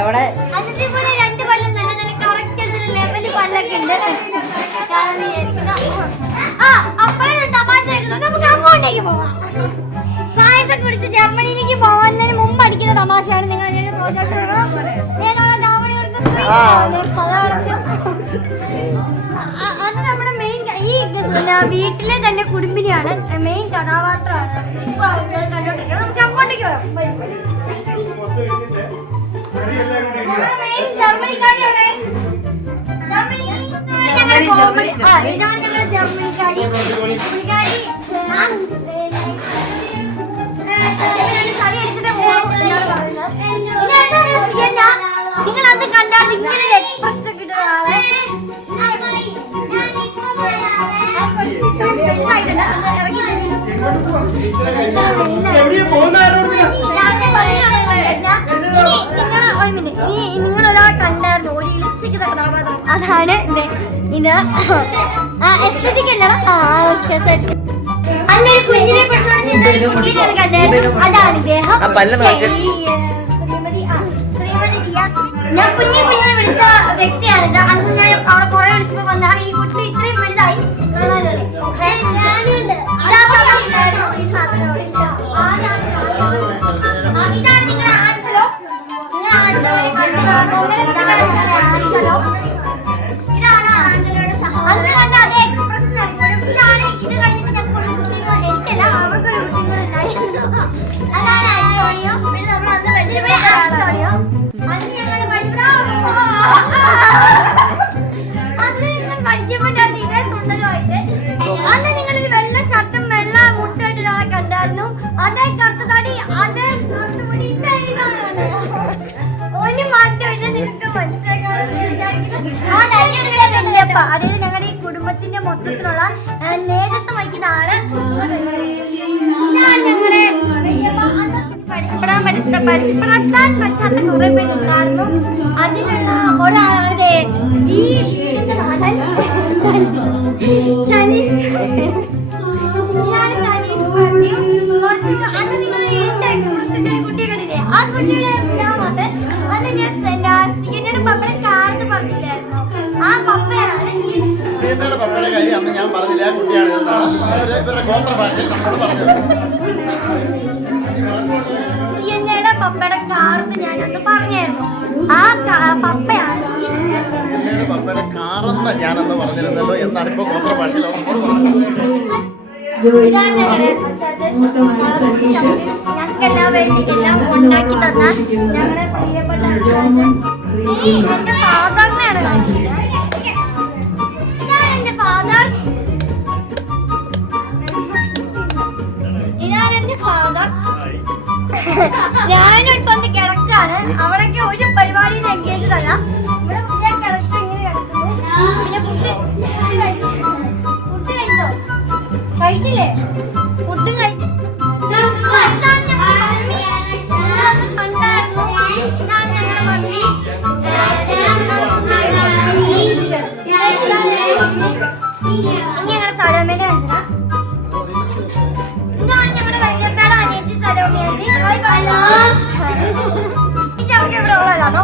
എവിടെ നമുക്ക് അങ്ങോട്ടേക്ക് പോവാം. പായസം കുടിച്ച് ജർമ്മനിയിലേക്ക് പോകുന്നതിന് മുമ്പ് അടിക്കുന്ന തമാശയാണ് നിങ്ങൾ അത് നമ്മുടെ മെയിൻ ഈ വീട്ടിലെ തന്നെ കുടുംബിനിയാണ് മെയിൻ കഥാപാത്രമാണ്. കണ്ടോണ്ടിരിക്കണം. നമുക്ക് അങ്ങോട്ടേക്ക് വരാം. ജർമ്മനിക്കാരി അവിടെ ഇതാണ് ഞങ്ങളുടെ ജർമ്മനിക്കാരി. നിങ്ങൾ അത് കണ്ടാൽ ഇങ്ങനെ എക്സ്പ്രഷൻ ഒക്കെ ഇട്ട ആളെ നിങ്ങളൊരാൾ കണ്ടായിരുന്നു ഒരു ഇളിച്ചിക്ക് കഥാപാത്രം. അതാണ് ഇത് എസ്തെറ്റിക്കല്ല. അന്നൊരു കുഞ്ഞിനെ കണ്ടായിരുന്നു. അതാണ് ഇദ്ദേഹം ശ്രീമതി റിയാസ്. ഞാൻ കുഞ്ഞെ വിളിച്ച വ്യക്തിയാണിത്. അന്ന് ഞാൻ അവിടെ കുറെ വിളിച്ചപ്പോ വന്ന ഈ കുട്ടി ഇത്രയും വലുതായി. ഇതാണ് നിങ്ങളുടെ ആൻസലോ. ഇതാണ് ആൻസലോയുടെ അന്ന് കണ്ട അതേ എക്സ്പ്രഷൻ ആണ് ഇപ്പോഴും. ഇതാണ് ഇത് കഴിഞ്ഞിട്ട് ഞാൻ ഒരു കുട്ടികൾ എനിക്കല്ല അവർക്കൊരു കുട്ടികൾ ഉണ്ടായിരുന്നു. അതാണ് ആന്റോണിയോ. പിന്നെ നമ്മൾ അന്ന് ആന്റോണിയോ അന്ന് ഞങ്ങൾ പരിചയപ്പെട്ടാണ് ഇതേ സുന്ദരമായിട്ട്. അന്ന് നിങ്ങളൊരു വെള്ള ഷർട്ടും വെള്ള മുട്ടായിട്ട് ഒരാളെ കണ്ടായിരുന്നു. അതേ കറുത്ത തടി അതേ കറുത്തുമുടി ഒരു മാറ്റമില്ല. നിങ്ങൾക്ക് മനസ്സിലാക്കാണെന്ന് വിചാരിക്കുന്നു. അതായത് ഞങ്ങളുടെ ഈ കുടുംബത്തിന്റെ മൊത്തത്തിലുള്ള നേതൃത്വം വഹിക്കുന്ന ആള് ഞങ്ങളുടെ പരിചയപ്പെടാൻ പറ്റാത്ത കുറെ പേരുണ്ടായിരുന്നു. അതിനുള്ള ഒരാളാണ് ഈ വീടിന്റെ നാഥൻ സനീഷ്. ഇതാണ് സനീഷ് പാർട്ടി. അന്ന് നിങ്ങൾ എക്സ്പ്രസിന്റെ ഒരു കുട്ടിയെ കണ്ടില്ലേ? ആ കുട്ടിയുടെ നാമത്തെ അന്ന് ഞാൻ സീനയുടെ പപ്പയുടെ കാർന്ന് പറഞ്ഞില്ലായിരുന്നു. ആ പപ്പയാണ് സീനയുടെ പപ്പയുടെ കാര്യം അന്ന് ഞാൻ പറഞ്ഞില്ല. ആ കുട്ടിയാണ് ഇവരുടെ ഗോത്രഭാഷയിൽ നമ്മൾ പറഞ്ഞത്. സീനയുടെ പപ്പയുടെ കാർന്ന് ഞാൻ അന്ന് പറഞ്ഞായിരുന്നു. ആ പപ്പയാണ് സീനയുടെ പപ്പയുടെ കാറെന്ന് ഞാനന്ന് പറഞ്ഞിരുന്നല്ലോ എന്നാണ് ഇപ്പൊ ഗോത്രഭാഷയിൽ നമ്മളോട് പറഞ്ഞത്. ഞങ്ങൾക്കെല്ലാം ഉണ്ടാക്കി തന്ന ഞങ്ങളെ പ്രിയപ്പെട്ട എന്റെ ഫാദറിനെയാണ് കാണുന്നത്. ഇതാണ് എന്റെ ഫാദർ. ഇതാണ് എന്റെ ഫാദർ. ഞാനിപ്പോ ഒന്ന് കിടക്കാണ്. അവിടേക്ക് ഒരു പരിപാടിയിൽ എൻഗേജ് അല്ല. ഇവിടെ ഞാൻ കിടക്ക ഇങ്ങനെ കിടക്കുന്നു. പിന്നെ ഫുഡ് കഴിച്ചോ? കഴിച്ചില്ലേ? ഫുഡ് കഴിച്ചു. ഇതാണ് ഞങ്ങളുടെ മമ്മി. കണ്ടായിരുന്നു. ഇതാണ് ഞങ്ങളുടെ മമ്മി. ഇനി ഞങ്ങളുടെ സലോമേനെ കണ്ടില്ല. ഇതാണ് ഞങ്ങളുടെ വല്യപ്പയുടെ അനിയത്തി സലോമേന്തി. ഈ ചെറുക്ക് ഇവിടെ ഉള്ളതാണോ?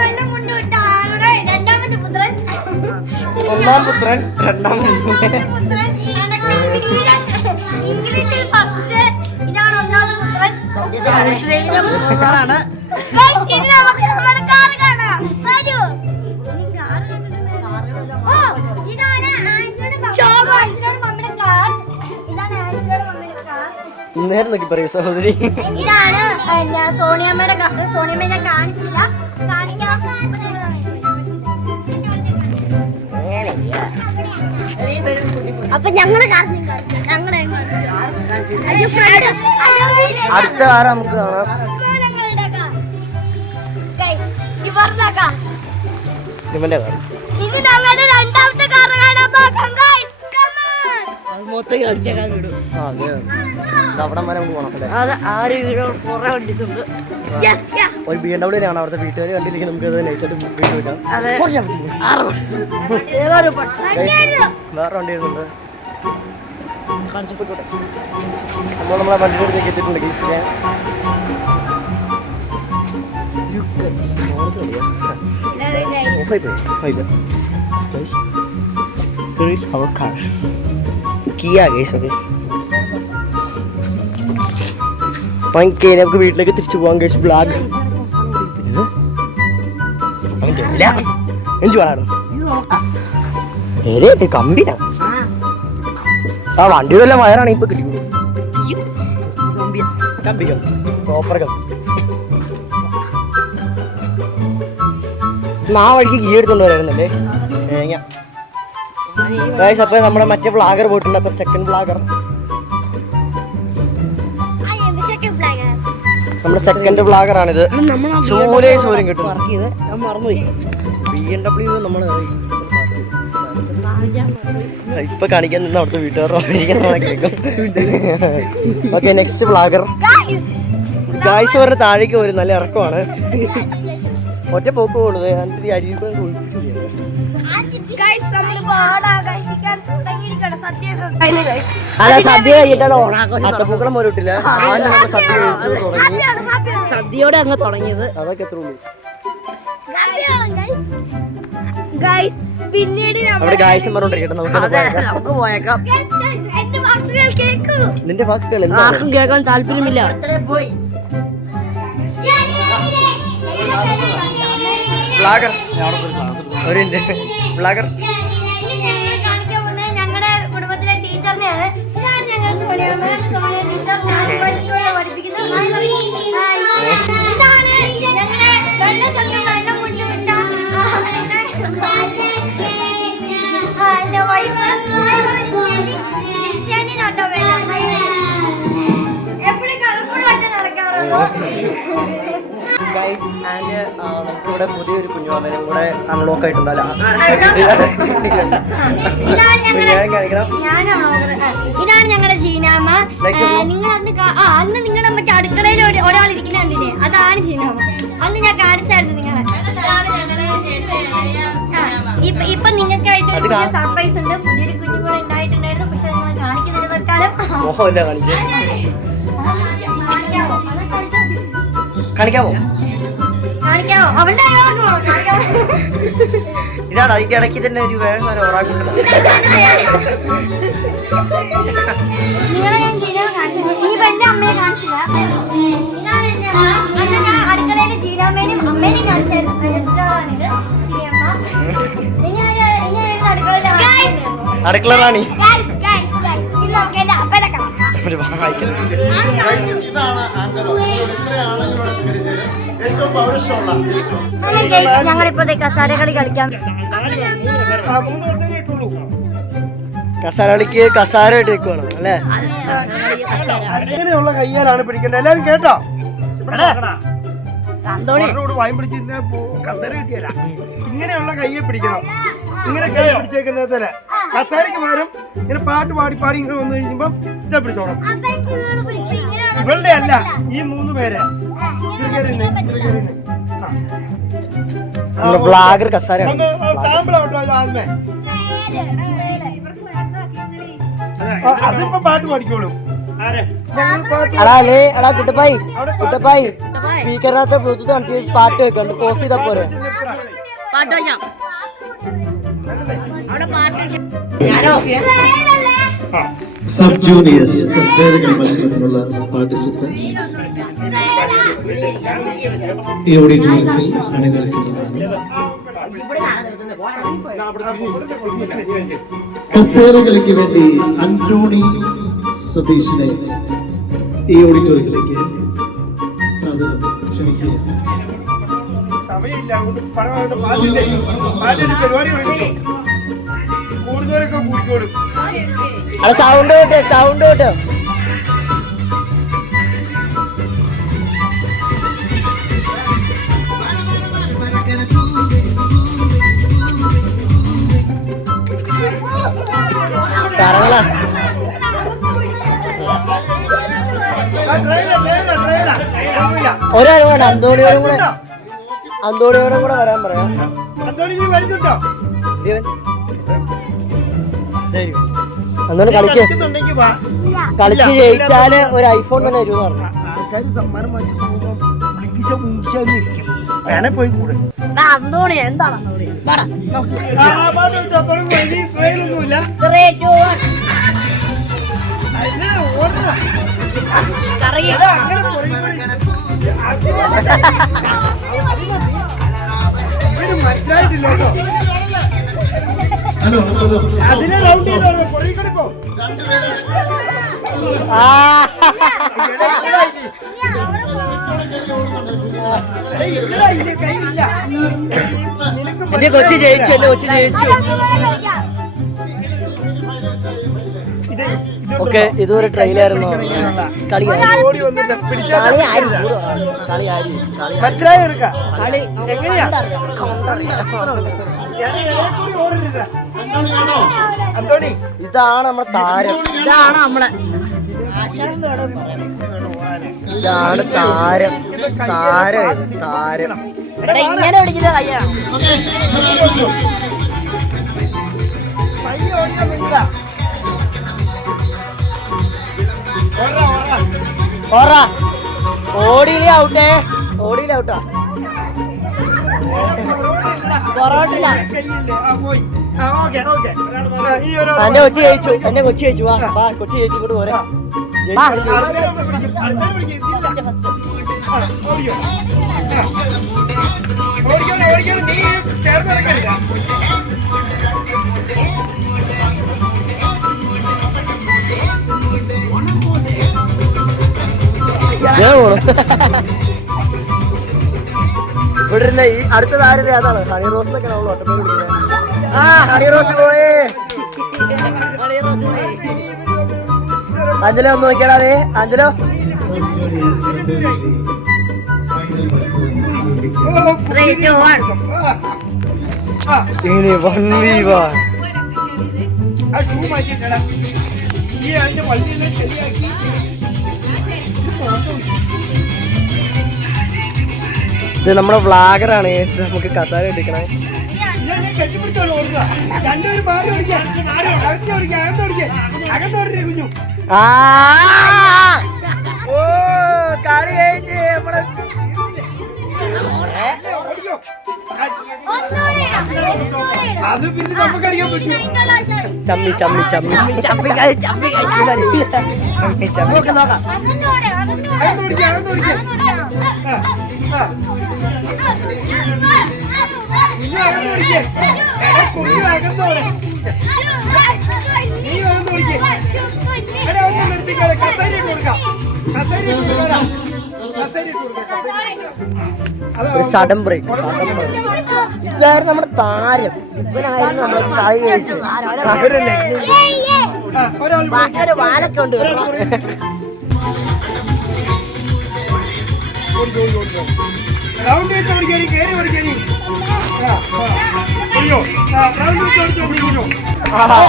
വെള്ളം കൊണ്ടുവിട്ട ആളുടെ രണ്ടാമത്തെ പുത്രൻ. ഒന്നാം പുത്രൻ രണ്ടാം ഇംഗ്ലീഷിൽ ഫസ്റ്റ്. ഇതാണ് ഒന്നാമത്തെ പുത്രൻ. നേരെ നോക്കി പറയൂ സഹോദരി. ഇതാണ് സോണിയമ്മയുടെ കാർ. സോണിയമ്മ ഞാൻ കാണിച്ചില്ല. അപ്പൊ ഞങ്ങള് അടുത്ത കാർ നമുക്ക് കാണാം. ഇവന്റെ കാർ ഇത് ഞങ്ങളുടെ രണ്ടാമത്തെ കാർ കാണാൻ പോകാം. മൊത്തം കളിച്ചാൽ വിടും. അവിടെ വരെ നമുക്ക് പോകണം. അത് ആര് വീട് കുറെ വണ്ടിട്ടുണ്ട്. ഒരു BMW ആണ് അവിടുത്തെ വീട്ടുകാർ കണ്ടില്ലെങ്കിൽ നമുക്ക് അത് നൈസായിട്ട് വീട്ടിൽ വിടാം. വേറെ വണ്ടി വരുന്നുണ്ട്. അപ്പോൾ നമ്മളെ വണ്ടിയുടെ അടുത്തേക്ക് എത്തിയിട്ടുണ്ട്. Here is our car. Kia guys, okay. പങ്കെ നമുക്ക് വീട്ടിലേക്ക് തിരിച്ചു പോകാം ഗൈസ്. ബ്ലാഗ് കമ്പിയാ ആ വണ്ടി വല്ല വയറാണ് ഇപ്പൊ കിട്ടിയത്. പ്രോപ്പർ ആ വഴിക്ക് ഗീ എടുത്തോണ്ട് വരായിരുന്നല്ലേ ഗൈസ്. അപ്പൊ നമ്മുടെ മറ്റേ വ്ളാഗർ പോയിട്ടുണ്ട്. അപ്പൊ സെക്കൻഡ് വ്ളാഗർ നമ്മുടെ സെക്കൻഡ് വ്ളാഗറാണിത്. സൂര്യം കിട്ടും. മറന്നുപോയി BMW നമ്മൾ ഇപ്പൊ കാണിക്കാൻ നിന്ന് അവിടുത്തെ വീട്ടുകാർ കേൾക്കും. ഓക്കെ നെക്സ്റ്റ് വ്ളാഗർ ഗായ്സ് പറഞ്ഞ താഴേക്ക് വരും. നല്ല ഇറക്കമാണ്. ഒറ്റ പോക്ക് പോകുന്നത് അരിപ്പം സദ്യ കഴിഞ്ഞിട്ടാണ് അത്തപ്പൂക്കളം പോലും ഇട്ടില്ല. സദ്യ കഴിച്ചു തുടങ്ങി. സദ്യയോടെ അങ്ങ് തുടങ്ങിയത്. അതൊക്കെ എത്ര ഉള്ളൂ. പിന്നീട് അവിടെ ഗായ്സും പറഞ്ഞോണ്ടിരിക്കട്ടെ. നമുക്ക് പോയേക്കാം. നിന്റെ വാക്കുകൾ ആർക്കും കേൾക്കാൻ താല്പര്യമില്ല. വ്ളാഗർ വ്ളാഗർ ഞങ്ങളുടെ കുടുംബത്തിലെ ടീച്ചറിനെയാണ്. ഇതാണ് ഞങ്ങളുടെ സോണിയ ടീച്ചർ. പഠിപ്പിക്കുന്നത്. ഇതാണ് ഞങ്ങളുടെ വെള്ള സംഘം വെള്ളം കൊണ്ടുവിട്ട എന്റെ വൈഫ് ജിൻസാനിനാട്ടോ വേണം. എപ്പോഴും കളർഫുള്ളായിട്ട് നടക്കാറുള്ളൂ. ഗൈസ് ആൻഡ് നമുക്കിവിടെ പുതിയൊരു കുഞ്ഞുമാമനും കൂടെ അൺലോക്ക് ആയിട്ടുണ്ടല്ലോ. ഇതാണ് ഞങ്ങളുടെ ജീനാമ്മ. നിങ്ങൾ അന്ന് നിങ്ങളുടെ മറ്റേ അടുക്കളയിൽ ഒരാൾ ഇരിക്കുന്ന കണ്ടില്ലേ, അതാണ് ജീനാമ്മ. അന്ന് ഞാൻ കാണിച്ചായിരുന്നു നിങ്ങളെ. ഇപ്പൊ നിങ്ങൾക്കായിട്ട് സർപ്രൈസ് ഉണ്ട്. പുതിയൊരു കുഞ്ഞു കൂടെ ഉണ്ടായിട്ടുണ്ടായിരുന്നു. പക്ഷെ നിങ്ങൾ കാണിക്കുന്നത് തൽക്കാലം കാണിക്കാമോ? അവളുടെ ഇതാണ് അതിന്റെ ഇടയ്ക്ക് തന്നെ ഒരു വേറെ ഓറാക്കുന്നുണ്ട്. നിങ്ങളെ ഞാൻ ജീനാമ കാണിച്ചത്. ഇനിയിപ്പോ എന്റെ അമ്മയെ കാണിച്ചില്ല. ഇതാണ് എന്റെ അമ്മ. അന്ന് ഞാൻ അടുക്കളയില് ജീനാമേനും അമ്മേനെയും കാണിച്ചായിരുന്നു. അടുക്കള റാണി. ഇതാണ് ആഞ്ചലോ. ഇത്രയാണെങ്കിലും സ്വീകരിച്ചത് ഏറ്റവും പൗരുഷമുള്ള ഞങ്ങളിപ്പോ കസാര കളി കളിക്കാം. കസാര കളിക്ക് കസാര ആയിട്ട് വെക്കുവാണ് അല്ലേ? ഇങ്ങനെയുള്ള കയ്യാലാണ് പിടിക്കേണ്ടത്. എല്ലാരും കേട്ടോ? വായും പിടിച്ച് കസേര കിട്ടിയല്ല. ഇങ്ങനെയുള്ള കയ്യെ പിടിക്കണം. ഇങ്ങനെ കൈ പിടിച്ചേക്കുന്നതില് കസേരക്ക് പകരം ഇങ്ങനെ പാട്ട് പാടി പാടി ഇങ്ങനെ വന്നു കഴിയുമ്പോ ഇതാ പിടിച്ചോണം. ഇവളുടെ അല്ല, ഈ 3 പേര് വ്ളാഗർ കസാര സാമ്പിൾ ആവട്ടോ. ആദ്യമേ അതിപ്പോ പാട്ട് പാടിക്കോളും. കുട്ടപ്പായി സ്പീക്കറിനകത്ത് ബ്ലൂടൂത്ത് കണക്ട് പാട്ട് വെക്കുന്നുണ്ട്. പോസ്റ്റ് ചെയ്താ പോരെ? സബ് ജൂനിയേഴ്സ് കസേരകളി മത്സരത്തിനുള്ള പാർട്ടിസിപ്പൻസ് ഈ ഓഡിറ്റോറിയത്തിൽ അണിനിരക്കുന്നതാണ്. കസേരകളിക്ക് വേണ്ടി അന്റോണി സതീഷിനെ ഈ ഓഡിറ്റോറിയത്തിലേക്ക് സാദരം ക്ഷണിക്കുക. സമയമില്ല. പാട്ടിന്റെ പരിപാടി കൂടുതലൊക്കെ കൂടിക്കോളും. സൗണ്ട് കേട്ടോ. കറങ്ങളാ ട്രെയിലർ വരുന്നില്ല. ഒരാളും കൂടെ അന്തോണിയോടും കൂടെ വരാൻ പറയാം. അന്തോണി നീ വരുന്നുണ്ടോ? അന്തോണി കളിക്കുന്നുണ്ടെങ്കിൽ വാ. കളിച്ച് ജയിച്ചാല് ഒരു ഐഫോൺ തന്നെ വരുമെന്ന് പറഞ്ഞു. ആൾക്കാർ സമ്മാനം വാങ്ങി പോകുമ്പോൾ വിളിക്കിച്ച മൂച്ചാന്നിരിക്കും. വേണേ പോയി കൂടെ. അന്തോണി എന്താണ് അന്തോണി? ട്രയലൊന്നുമില്ല. മനസ്സിലായിട്ടില്ലോ. ഹലോ ഹലോ അതിനെ റൗണ്ട് ചെയ്തോ. പുറകെ കളിപ്പോ. എന്റെ കൊച്ചു ജയിച്ചു, എന്റെ കൊച്ചു ജയിച്ചു. ഓക്കെ, ഇതൊരു ട്രെയിലായിരുന്നു. കളി എങ്ങനെയാ അന്തോണി? ഇതാണ് നമ്മുടെ താരം. ഇതാണ് നമ്മളെ ഇതാണ് താരം. താരം താരം ഇവിടെ ഇങ്ങനെ പിടിക്കുന്ന കയ്യാണ്. ഓടിയില്ലേ ഔട്ടേ? ഓടിയില്ല ഔട്ടാ. പൊറോട്ടില്ല. എന്റെ കൊച്ചി ജയിച്ചു, എന്റെ കൊച്ചി ജയിച്ചു. വാ വാ, കൊച്ചി ജയിച്ചു. ഇങ്ങോട്ട് പോരെ. ഇവിടെ ഇരുന്ന ഈ അടുത്ത താരത്തെ അതാണ് ഹണി റോസ് എന്നൊക്കെ നമ്മൾ ഒട്ടപ്പേര് വിളിക്കുന്നത്. ആ ഹണി റോസ് പോയേ. അഞ്ജലോ ഒന്ന് നോക്കിയാടാവേ. അഞ്ജലോ ഇനി 1v1. ആ ഷൂ മാറ്റിയിട്ടാ ഈ അതിന്റെ പള്ളിയെല്ലാം ശരിയാക്കി. ഇത് നമ്മുടെ വ്ളാഗറാണ്. നമുക്ക് കസാര എടുക്കണേ. കെട്ടിപ്പിടിച്ചോളൂ ഓടുക. രണ്ടുപേരും മാറി ഓടിക്കാം. അകത്തോടില്ലേ കുഞ്ഞു? ആ ഓ കളി കഴിഞ്ഞ് നമ്മുടെ അത് പിന്നെ നമുക്കറിയാൻ പറ്റും. ചമ്മി ചമ്മി ചമ്മി ചമ്മി ചമ്മി ചമ്മി ചമ്മി നോക്കാം. ഒരു സഡൻ ബ്രേക്ക്. ഇതായിരുന്നു നമ്മുടെ താരം. ഇവനായിരുന്നു നമ്മളെ കളി കഴിച്ചത്. അവരല്ലേ ഒരു വാലൊക്കെ ഉണ്ട്. റൗണ്ട് വെച്ച് ഓടിക്കാനി, കയറി ഓടിക്കാനി.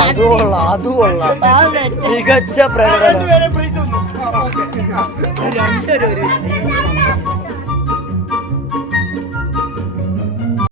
അത് കൊള്ളാം, അത് കൊള്ളാം. മികച്ച പ്രകടനം. രണ്ടുപേരെ പ്രൈസ്.